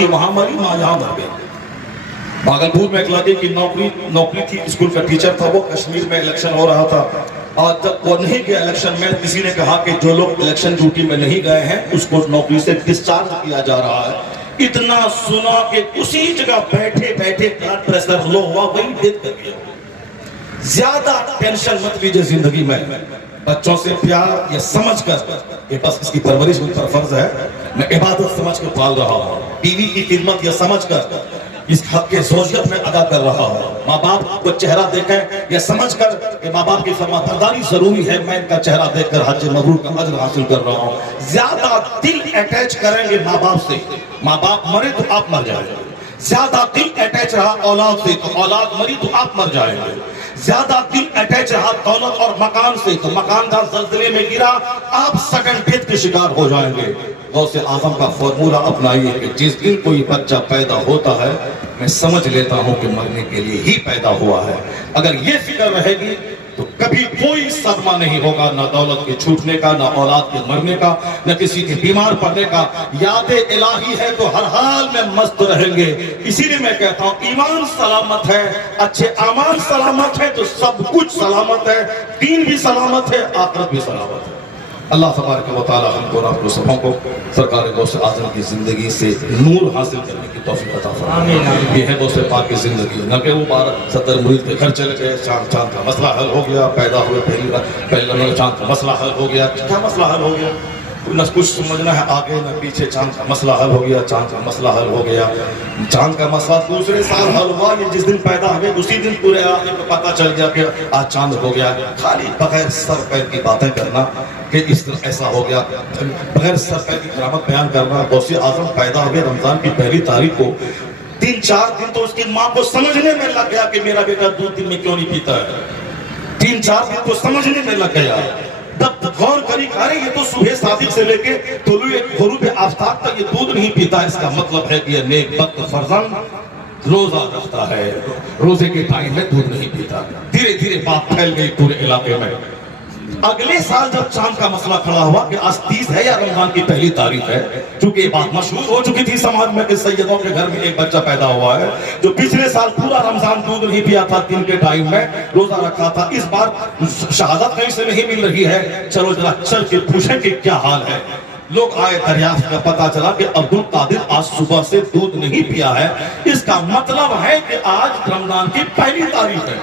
की वहां मरी, माँ यहाँ मर गई। भागलपुर में एक लड़के की नौकरी थी, स्कूल का टीचर था वो, कश्मीर में इलेक्शन हो रहा था और जब वो नहीं गया इलेक्शन में, किसी ने कहा कि जो लोग इलेक्शन ड्यूटी में नहीं गए हैं उसको नौकरी से डिस्चार्ज किया जा रहा है। इतना सुना कि उसी जगह बैठे बैठे ब्लड प्रेशर लो हुआ, वही डेथ कर गया। ज्यादा टेंशन मत लीजिए जिंदगी में, बच्चों से प्यार ये समझ कर, ये बस इसकी परवरिश उन पर फर्ज है, मैं इबादत समझ कर पाल रहा हूँ। बीवी की खिदमत ये समझ कर इस हक के ज़ोजियत में अदा कर रहा हूँ। माँ बाप को चेहरा देखें ये समझ कर कि माँ बाप की फरमाबरदारी जरूरी है, मैं इनका चेहरा देखकर हज मबरूर का अजर हासिल कर रहा हूँ। ज्यादा दिल अटैच करेंगे माँ बाप से, माँ बाप मरे तो आप मर जाएंगे। ज्यादा दिल अटैच रहा औलाद से तो औलाद मरी तो आप मर जाएंगे। ज्यादा दिल अटैच रहा दौलत और मकान से तो मकान का जल्जले में गिरा, आप सडन डेथ के शिकार हो जाएंगे। गौसे आजम का फॉर्मूला अपनाइए कि जिस दिन कोई बच्चा पैदा होता है मैं समझ लेता हूं कि मरने के लिए ही पैदा हुआ है। अगर ये फिक्र रहेगी तो कभी कोई सदमा नहीं होगा, ना दौलत के छूटने का, ना औलाद के मरने का, न किसी के बीमार पड़ने का। याद इलाही है तो हर हाल में मस्त रहेंगे। इसीलिए मैं कहता हूँ ईमान सलामत है, अच्छे अमाल सलामत है तो सब कुछ सलामत है, दीन भी सलामत है, आखिरत भी सलामत है। अल्लाह तबारक व तआला हमको और आप सबों को सरकार गौसे आज़म की जिंदगी से नूर हासिल करने की तौफीक अता फरमाए। ये है गौसे पाक की जिंदगी, न कि वो 12-17 मुरीद के घर चले गए, चांद का मसला हल हो गया, पैदा हुए पहले चांद का मसला हल हो गया। क्या मसला हल हो गया? न कुछ समझना है आगे न पीछे, चांद का मसला हल हो गया, चांद का मसला हल हो गया। चांद का मसला दूसरे साल हल हुआ, ये जिस दिन पैदा हुए उसी दिन पूरे आदमी को पता चल गया कि आज चांद हो गया। खाली बगैर सर पैर की बातें करना कि इस तरह ऐसा हो गया, बगैर सर पैर की करामत बयान करना। गौसे आजम पैदा हुए रमजान की पहली तारीख को, 3-4 दिन तो उसकी माँ को समझने में लग गया कि मेरा बेटा दूध दिन में क्यों नहीं पीता है। 3-4 दिन तो समझने में लग गया। तब गौर करी, अरे ये तो सुबह सादिक से लेके गुरूब आफ्ताब तक ये दूध नहीं पीता, इसका मतलब है कि ये नेक वक्त फर्जंद रोजा रखता है, रोजे के टाइम में दूध नहीं पीता। धीरे धीरे बात फैल गई पूरे इलाके में। अगले साल जब चांद का मसला खड़ा हुआ कि आज 30 है या रमजान की पहली तारीख है, चूंकि ये बात मशहूर हो चुकी थी समाज में कि सैयदों के घर में एक बच्चा पैदा हुआ है जो पिछले साल पूरा रमजान दूध नहीं पिया था, दिन के टाइम में रोजा रखा था। इस बार शहादत कहीं से नहीं मिल रही है, चलो जरा चल के पूछें कि क्या हाल है। लोग आए, दरियाफ्त का पता चला कि अब्दुल कादिर आज सुबह से दूध नहीं पिया है। इसका मतलब है कि आज रमजान की पहली तारीख है।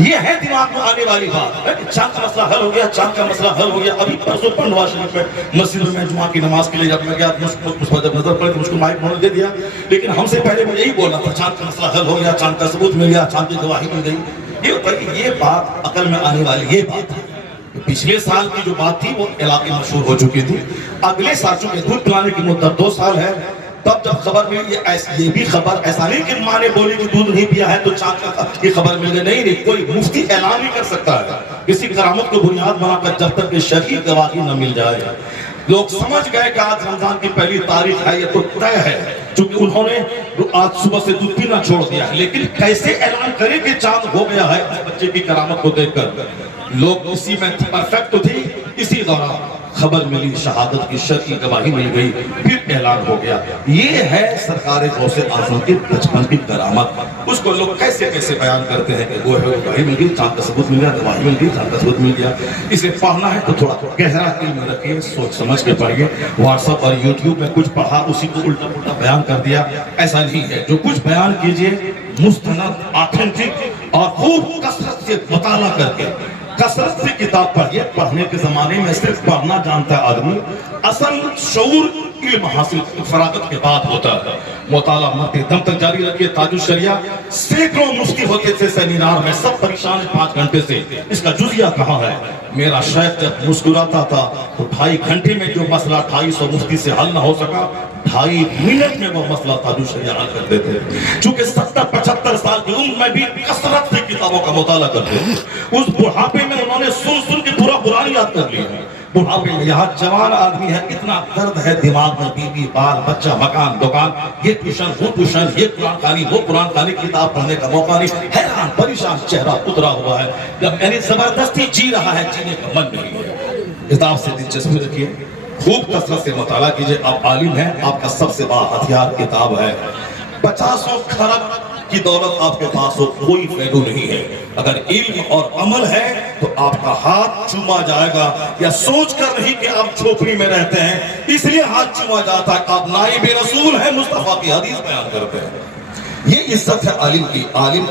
ये है दिमाग में आने वाली बात। चांद का मसला हल हो गया, चांद का मसला हल हो गया। अभी परसों नवाज शरीफ में मस्जिद में जुमा की नमाज के लिए जब मैं गया, जब नजर पड़े तो मुझको माइक उन्होंने दे दिया, लेकिन हमसे पहले मुझे यही बोलना था चांद का मसला हल हो गया, चांद का सबूत मिल गया, चांद की गवाही मिल गई। ये बात अकल में आने वाली ये बात है। पिछले साल की जो बात थी वो इलाके मशहूर हो चुकी थी। अगले साल चूंकि दूध पिलाने की मुद्दत 2 साल है, तब जब खबर मिली, ये भी खबर ऐसा नहीं कि माँ ने बोली कि दूध नहीं पिया है तो चांद की खबर मिल गई, नहीं, कोई मुफ्ती ऐलान नहीं कर सकता है किसी करामत को बुनियाद बनाकर जब तक कि शरई गवाही न मिल जाए। लोग समझ गए कि आज रमजान की पहली तारीख है, ये तो तय है, क्योंकि उन्होंने आज सुबह से दूध पीना छोड़ दिया है। लेकिन कैसे ऐलान करें कि चांद हो गया है बच्चे की करामत को देखकर? लोग इसी में परफेक्ट तो थी। इसी दौरान खबर मिली, शहादत की शर्ई गवाही मिल गई, फिर ऐलान हो गया। ये है सरकार गौसे आज़म के बचपन की करामत। उसको लोग कैसे कैसे बयान करते हैं कि वो है, गवाही मिल गई, चांद का सबूत मिल गया, गवाही मिल गई, चांद का सबूत मिल गया। इसे पढ़ना है तो थोड़ा गहरा इल्म रखिए, सोच समझ के पढ़िए। व्हाट्सएप और यूट्यूब में कुछ पढ़ा उसी को उल्टा पुल्टा बयान कर दिया, ऐसा नहीं है। जो कुछ बयान कीजिए मुस्तनद, ऑथेंटिक और खूब कसरत से मुताला करके, कसरत से किताब पढ़िए। पढ़ने के जमाने में सिर्फ पढ़ना जानता है आदमी, असल शऊर इल्म हासिल फरागत के बाद होता है। मुताला मरते दम तक जारी रखिए। ताजुल शरिया सैकड़ों मुफ्ती होते थे सेमिनार में, सब परेशान 5 घंटे से, इसका जुजिया कहाँ है? मेरा शेख जब मुस्कुराता था तो 2.5 घंटे में जो मसला 250 मुफ्ती से हल ना हो सका, 2.5 मिनट में वो मसला ताजुल शरिया हल कर देते थे। चूंकि 70-75 साल की उम्र में भी कसरत से किताबों का मुताला करते थे। उस बुढ़ापे में उन्होंने सुन सुन के पूरा कुरान याद कर लिया है। बुढ़ापे में यहाँ जवान आदमी है, इतना दर्द है दिमाग में, बीवी, बाल, बच्चा, मकान, दुकान, ये ट्यूशन, वो ट्यूशन, ये कुरान खानी, वो कुरान खानी, किताब पढ़ने का मौका नहीं, हैरान परेशान चेहरा उतरा हुआ है। जब यानी जबरदस्ती जी रहा है, जीने का मन नहीं है। किताब से दिलचस्पी रखिए, خوب کثرت سے مطالعہ کیجئے. آپ عالم ہیں, آپ کا سب سے بڑا ہتھیار کتاب ہے. 50 کھرب کی دولت آپ کے پاس ہو, کوئی فائدہ نہیں ہے. اگر علم اور عمل ہے تو آپ کا ہاتھ چوما جائے گا, یا سوچ کر نہیں کہ آپ جھوپڑی میں رہتے ہیں اس لیے ہاتھ چوما جاتا ہے کہ آپ نائب رسول ہیں, مصطفیٰ کی حدیث بیان کرتے ہیں. یہ عزت ہے عالم کی. عالم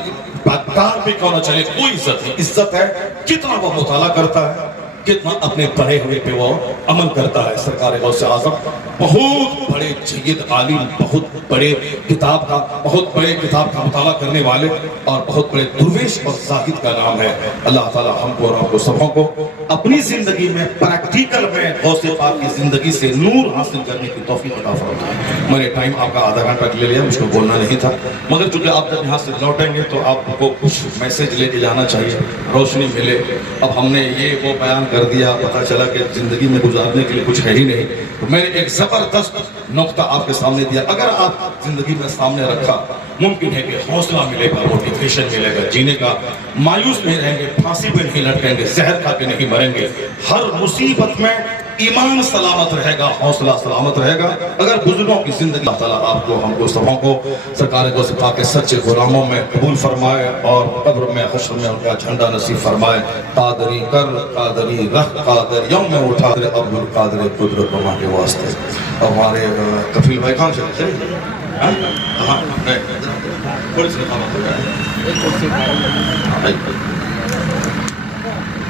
کار پہ کیوں نہ چلے, کوئی عزت ہے. عزت ہے کتنا وہ مطالعہ کرتا ہے, کتنا اپنے پڑھے ہوئے پہ وہ عمل کرتا ہے. سرکار غوث اعظم بہت بڑے جید عالم, بہت بڑے کتاب کا مطالعہ کرنے والے, اور بہت بڑے درویش اور زاہد کا نام ہے. اللہ تعالی ہم کو اور آپ کو سبوں کو اپنی زندگی میں پریکٹیکل میں غوث پاک کی زندگی سے نور حاصل کرنے کی توفیق عطا فرمائے. میں نے ٹائم آپ کا آدھا گھنٹہ لے لیا, مجھ کو بولنا نہیں تھا, مگر چونکہ آپ جب یہاں سے لوٹیں گے تو آپ کو کچھ میسج لے کے جانا چاہیے, روشنی ملے. اب ہم نے یہ وہ بیان کر دیا, پتہ چلا کہ زندگی میں گزارنے کے لیے کچھ ہے ہی نہیں. تو میں نے ایک زبردست نقطہ آپ کے سامنے دیا. اگر آپ زندگی میں سامنے رکھا, ممکن ہے کہ حوصلہ ملے گا, موٹیویشن ملے گا جینے کا. مایوس نہیں رہیں گے, پھانسی پہ نہیں لٹکیں گے, زہر کھا کے نہیں مریں گے. ہر مصیبت میں ایمان سلامت رہے گا, حوصلہ سلامت رہے گا. اگر بزرگوں کی زندگی اللہ تعالیٰ آپ کو, ہم کو, سبوں کو سرکار غوث پاک کے سچے غلاموں میں قبول فرمائے, اور قبر میں حشر میں ان کا جھنڈا نصیب فرمائے. قادری کر, قادری رہ, قادر یوم میں اٹھا دے, عبد القادر قدرت بما کے واسطے. اور ہمارے کفیل بھائی کہاں چلتے ہیں؟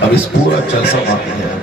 اب اس پورا جلسہ باقی ہے.